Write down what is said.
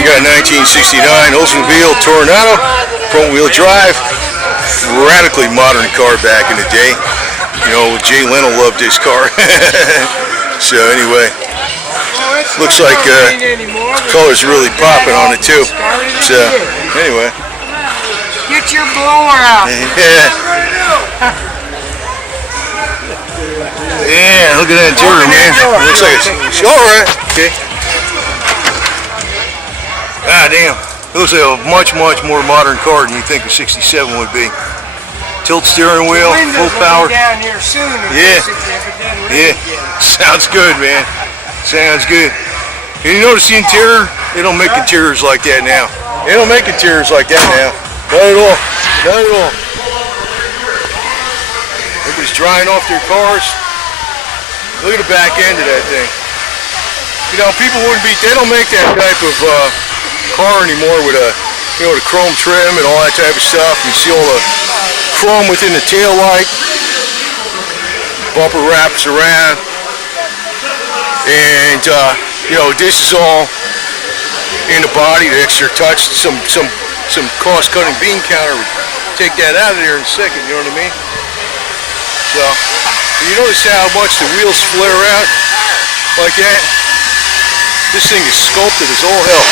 You got a 1969 Oldsmobile Toronado, front wheel drive, radically modern car back in the day. You know, Jay Leno loved this car. So anyway, looks like color's really popping on it too. So anyway, get your blower out. Yeah, look at that interior, man. Looks like it's all right. Okay. Ah, damn. It looks like a much more modern car than you think a 67 would be. Tilt steering wheel, full power. Down here soon. Yeah. Sounds good, man. Sounds good. And you notice the interior? They don't make interiors like that now. They don't make interiors like that now. Not at all. Not at all. Everybody's drying off their cars. Look at the back end of that thing. You know, people wouldn't be, they don't make that type of car anymore with a, you know, the chrome trim and all that type of stuff. You see all the chrome within the tail light. Bumper wraps around. And, you know, this is all in the body, the extra touch. Some cost-cutting bean counter would take that out of there in a second, you know what I mean? So, you notice how much the wheels flare out like that? This thing is sculpted as all hell.